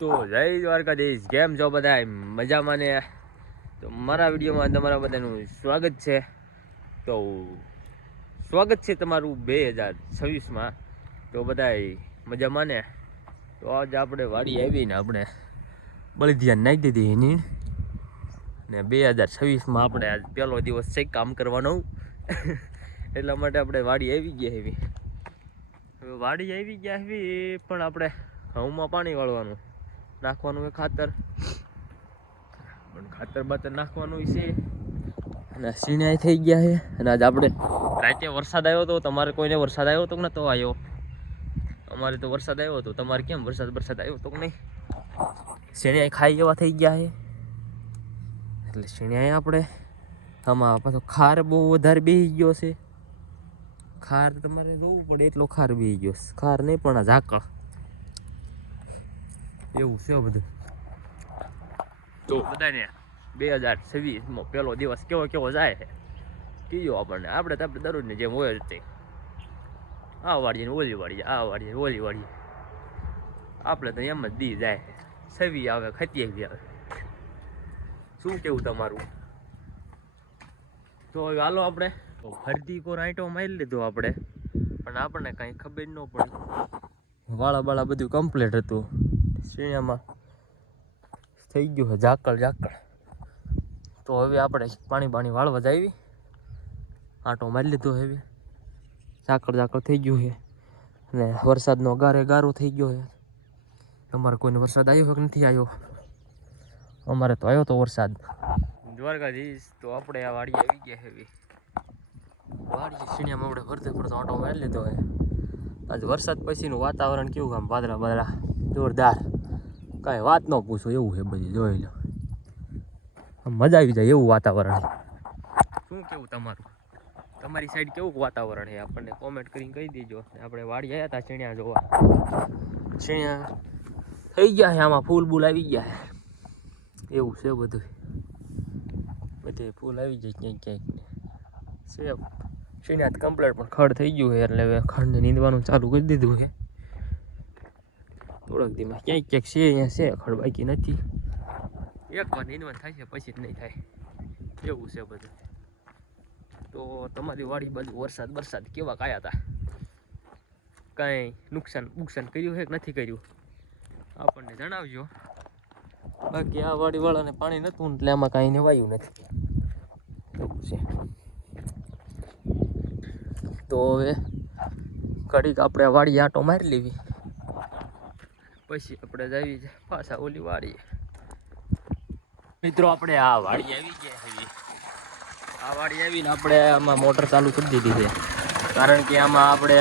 તો જય દ્વારકાધીશ, કેમ છો બધા? મજામાં ને? તો મારા વિડીયોમાં તમારા બધાનું સ્વાગત છે. તો સ્વાગત છે તમારું 2026માં. તો બધા મજામાં ને? તો આજે આપણે વાડી આવીને આપણે બળદિયા નાખી દીધી એની ને 2026માં આપણે આજ પહેલો દિવસ છે કામ કરવાનો. એટલા માટે આપણે વાડી આવી ગયા એવી. વાડી આવી ગયા એવી પણ આપણે ઘઉંમાં પાણી વાળવાનું નાખવાનું હોય ખાતર, પણ ખાતર બાતર નાખવાનું છે. અને સીણાઈ થઈ ગયા છે. અને આજ આપણે રાતે વરસાદ આવ્યો હતો. તમારે કોઈને વરસાદ આવ્યો હતો કે નતો આવ્યો? અમારે તો વરસાદ આવ્યો હતો. તમારે કેમ વરસાદ આવ્યો હતો કે નહીં? સીણાઈ ખાઈ એવા થઈ ગયા છે. એટલે સીણાઈ આપણે આમાં પાછો ખાર બહુ વધારે બેસી ગયો છે. ખાર તમારે જોવું પડે એટલો ખાર બેસી ગયો. ખાર નહીં પણ આ ઝાકળ એવું છે બધું. તો બધાને 2026માં પહેલો દિવસ કેવો જાય છે કીધું આપણને. આપણે તો દરરોજની જેમ હોય જ તે આ વાળીએ ઓલી વાળીએ, આ વાળીએ ઓલી વાળીએ. આપણે તો એમ જ દી જાય. છવી આવે, ખતીએ આવે. શું કેવું તમારું? તો હવે હાલો આપણે ફરતી કોર આંટો મારી લીધો આપણે, પણ આપણને કાંઈ ખબર ન પડી. વાળા બધું કમ્પ્લીટ હતું. સીણામાં થઈ ગયું છે ઝાકળ. તો હવે આપણે પાણી વાળવા જ આવી. આંટો મારી લીધો હવે. ઝાકળ થઈ ગયું છે. અને વરસાદનો ગારો થઈ ગયો છે. તમારે કોઈને વરસાદ આવ્યો કે નથી આવ્યો? અમારે તો આવ્યો તો વરસાદ. દ્વારકાધીશ. તો આપણે આ વાડી આવી ગયા છે. વાડી સીણામાં આપણે ફરતો આંટો મારી લીધો છે. આજે વરસાદ પછીનું વાતાવરણ કેવું, આમ વાદળા જોરદાર, કાંઈ વાત ન પૂછો એવું છે. બધી જોઈ લો, મજા આવી જાય એવું વાતાવરણ. શું કેવું તમારું? તમારી સાઈડ કેવું વાતાવરણ છે આપણને કોમેન્ટ કરીને કહી દેજો. આપણે વાડી આવ્યા હતા સીણ્યા જોવા. સીણ્યા થઈ ગયા છે, આમાં ફૂલ બૂલ આવી ગયા છે એવું છે બધું. બધે ફૂલ આવી જાય ક્યાંક છે. સીણ્યા કમ્પ્લીટ પણ ખડ થઈ ગયું છે. એટલે હવે ખડને નીંદવાનું ચાલુ કરી દીધું છે. થોડાક દીમાં ક્યાંક છે, અહીંયા છે ખડ, બાકી નથી. એકવાર નીંદવાનું થાય છે પછી જ નહીં થાય એવું છે બધું. તો તમારી વાડી બાજુ વરસાદ કેવા કાયા હતા? કાંઈ નુકસાન કર્યું છે કે નથી કર્યું? આપણને જણાવજો. બાકી આ વાડીવાળાને પાણી નહોતું એટલે આમાં કાંઈ નવાયું નથી એવું છે. તો હવે ઘડીક આપણે વાડી આંટો મારી લેવી, પછી આપણે જવી પાછા ઓલી વાડીએ. મિત્રો આપણે આ વાડી આવી ગયા છે. આ વાડી આવીને આપણે આમાં મોટર ચાલુ કરી દીધી છે, કારણ કે આમાં આપણે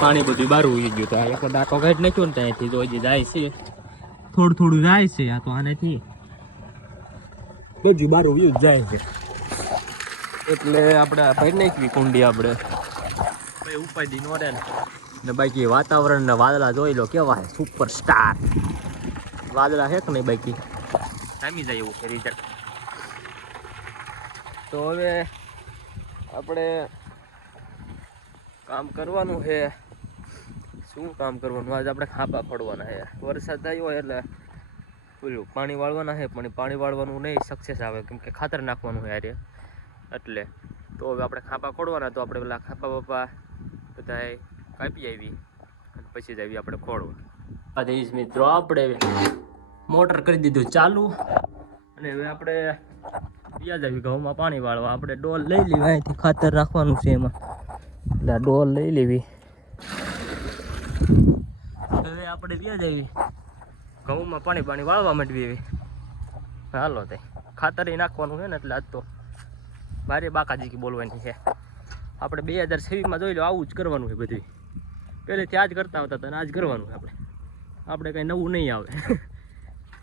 પાણી બધું બહાર ઉઈ ગયું. તો એક ડાકો કાઢી નાખ્યો ને ત્યાંથી તો હજી જાય છે, થોડું જાય છે. આ તો આનેથી બધું બહાર ઉઈ જ જાય છે. એટલે આપણે કાઢી નાખવી કુંડી. આપણે ભાઈ ઉપાડી નો રહે ને. બાકી વાતાવરણ ને વાદળા જોઈ લો કેવા છે, સુપર સ્ટાર વાદળા છે કે નહીં? બાકી જામી જાય એવું છે રિઝલ્ટ. તો હવે આપણે કામ કરવાનું છે. શું કામ કરવાનું? આજે આપણે ખાપા ફોડવાના છે. વરસાદ આવ્યો એટલે પેલું પાણી વાળવાના છે, પણ પાણી વાળવાનું નહીં સક્સેસ આવે, કેમ કે ખાતર નાખવાનું છે યારે. એટલે તો હવે આપણે ખાપા ખોડવાના. તો આપણે પેલા ખાપા બાપા બધાએ કાપી આવી અને પછી જ આવી આપણે ખોડવા. મિત્રો આપણે મોટર કરી દીધું ચાલુ. અને હવે આપણે વ્યાજ આવી ઘઉંમાં પાણી વાળવા. આપણે ડોલ લઈ લેવી, અહીંથી ખાતર રાખવાનું છે એમાં. એટલે ડોલ લઈ લેવી. હવે આપણે વ્યાજ આવી ઘઉંમાં પાણી વાળવા માંડવી એવી. હાલો તે ખાતર નાખવાનું છે ને, એટલે આજ તો બારે બાકાજી બોલવાની છે. આપણે 2026માં જોઈ લો આવું જ કરવાનું છે બધું. પહેલેથી આજ કરતા આવતા હતા અને આજ કરવાનું છે આપણે કંઈ નવું નહીં આવે.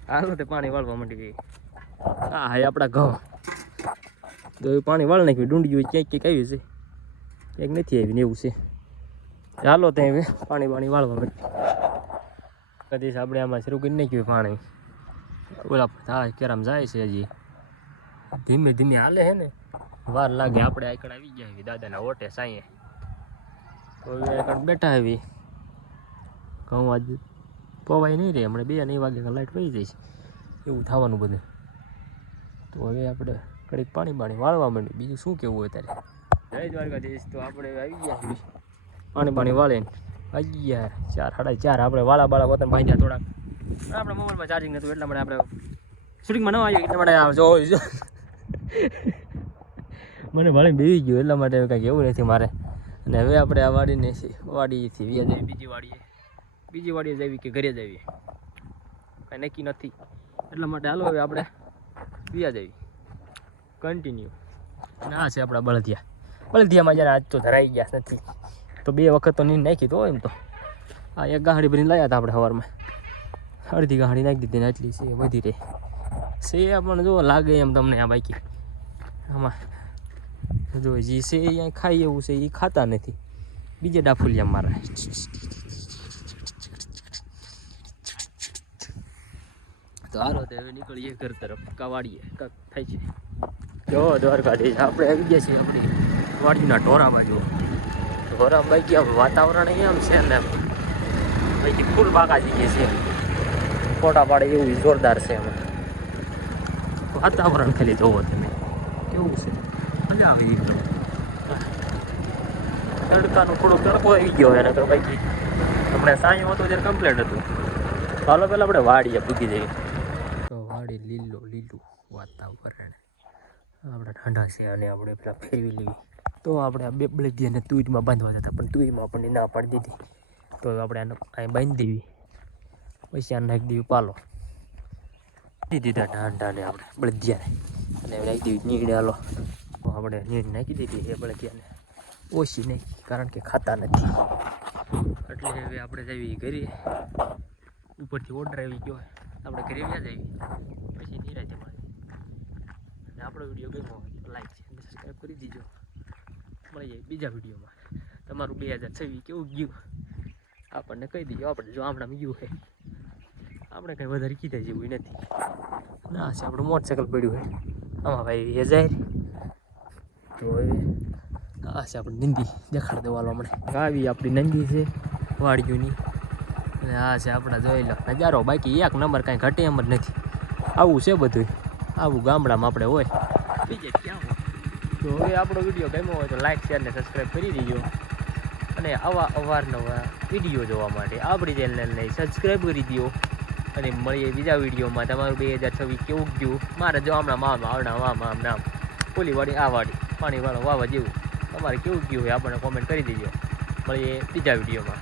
હાલો તે પાણી વાળવા માંડી. હા આપણા ઘઉં તો પાણી વાળી નાખ્યું. ડુંડી ક્યાંક આવી છે, ક્યાંક નથી આવી ને એવું છે. ચાલો ત્યાં હવે પાણી વાળવા માંડી. કદી આપણે આમાં શરૂ કરી નાખ્યું પાણી. ઓલા હા કેરામ જાય છે, હજી ધીમે હાલે છે ને, વાર લાગે. આપણે આકડ આવી ગયા દાદાના ઓટે સાંયે. તો આગળ બેઠા આવી ઘઉં આજ પવાય નહીં રહે હમણાં 2 વાગે લાઇટ વહી જઈશ એવું થવાનું બધું. તો હવે આપણે કડીક પાણી વાળવા માંડ્યું. બીજું શું કેવું હોય ત્યારે? જય દ્વારકાધીશ. તો આપણે આવી ગયા છીએ પાણી વાળીને. આવી ગયા 4 સાડા 4 આપણે વાળા વતન બાંધ્યા થોડાક. આપણે મોબાઈલમાં ચાર્જિંગ નહોતું એટલા માટે આપણે શૂટિંગમાં ન આવ્યું એટલા માટે જો મને ભાળી બેસી ગયું એટલા માટે કાંઈક એવું નથી મારે. અને હવે આપણે આ વાડીથી વ્યા જઈએ બીજી વાડીએ જઈએ કે ઘરે જઈએ કાંઈ નક્કી નથી એટલા માટે હાલો હવે આપણે વ્યા જઈએ કન્ટિન્યુ. અને આ છે આપણા બળદિયામાં જ્યારે આજ તો ધરાઈ ગયા નથી તો 2 વખત તો નીંદ નાખી તો એમ તો આ એક ગાંહડી ભરીને લાવ્યા હતા આપણે સવારમાં. અડધી ગાંહડી નાખી દીધી ને એટલી છે વધી રહી છે પણ જો લાગે એમ તમને આ બાકી આમાં જો જે છે અહીંયા ખાઈ એવું છે એ ખાતા નથી બીજે ડાફુલિયા મારા. તો હાલો તો હવે નીકળીએ ઘર તરફ વાડીએ કાંક થાય છે. જો દ્વારકાધીશ આપણે આવી ગયા છીએ આપણી વાડીના ઢોરામાં. જો ઢોરા બાકી આમ વાતાવરણ એમ છે ને બાકી ફૂલ બાકા જઈએ છે ફોટા પાડે એવું જોરદાર છે એમાં વાતાવરણ ખાલી જોવો તમે કેવું છે મજા આવી ગઈ. તડકાનો થોડો તડકો આવી ગયો એને તો બાકી હમણાં સાંયો હતો ત્યારે કમ્પ્લેટ હતું. ચાલો પહેલાં આપણે વાડીએ પૂકી જઈએ. તો વાડી લીલું વાતાવરણ આપણે ઠંડા છે અને આપણે પેલા ફેરવી લેવી. તો આપણે આ 2 બળદિયાને તુરીમાં બાંધવા હતા પણ તુરીમાં આપણને ના પાડી દીધી તો આપણે આને અહીં બાંધી દેવી પછી આને નાખી દેવી પાલો દીધા ઢાંઢાને આપણે બળદિયાને અને નાખી દેવી નીડ. હાલો તો આપણે નીડ નાખી દીધી એ બળદિયાને ઓછી નહીં કારણ કે ખાતા નથી એટલે હવે આપણે જઈએ ઘરે. ઉપરથી ઓર્ડર આવી ગયો આપણે ઘરે વ્યા જઈએ પછી નિરાતે મળે. અને આપણો વિડીયો ગમ્યો હોય તો લાઈક છે અને સબસ્ક્રાઈબ કરી દીજો. મળી જાય બીજા વિડીયોમાં. તમારું 2026 કેવું ગયું આપણને કહી દીજો. આપણે જો આમણાં ગયું છે આપણે કંઈ વધારે કીધા જેવું નથી ના છે. આપણું મોટરસાઇકલ પડ્યું હોય આમાં ભાઈ એ જાય તો હવે આ છે આપણે નંદી દેખાડ દેવાલો હમણાં આવી આપણી નંદી છે વાડીઓની. અને આ છે આપણા જોઈ લો નજારો બાકી 1 નંબર કાંઈ ઘટે એમ જ નથી. આવું છે બધું આવું ગામડામાં આપણે હોય બીજે ક્યાં હોય. તો હવે આપણો વિડીયો ગમ્યો હોય તો લાઈક શેર ને સબસ્ક્રાઈબ કરી દીજો. અને આવા અવારનવાર વિડીયો જોવા માટે આપણી ચેનલને સબસ્ક્રાઈબ કરી દો. અને મળીએ બીજા વિડીયોમાં. તમારું 2026 કેવું ગયું મારે જો હમણાં મામ નામ ઓલી વાડી આ વાડી પાણીવાળો વાવા જેવું તમારે કેવું ગયું હોય આપણને કોમેન્ટ કરી દેજો. મળીએ બીજા વિડીયોમાં.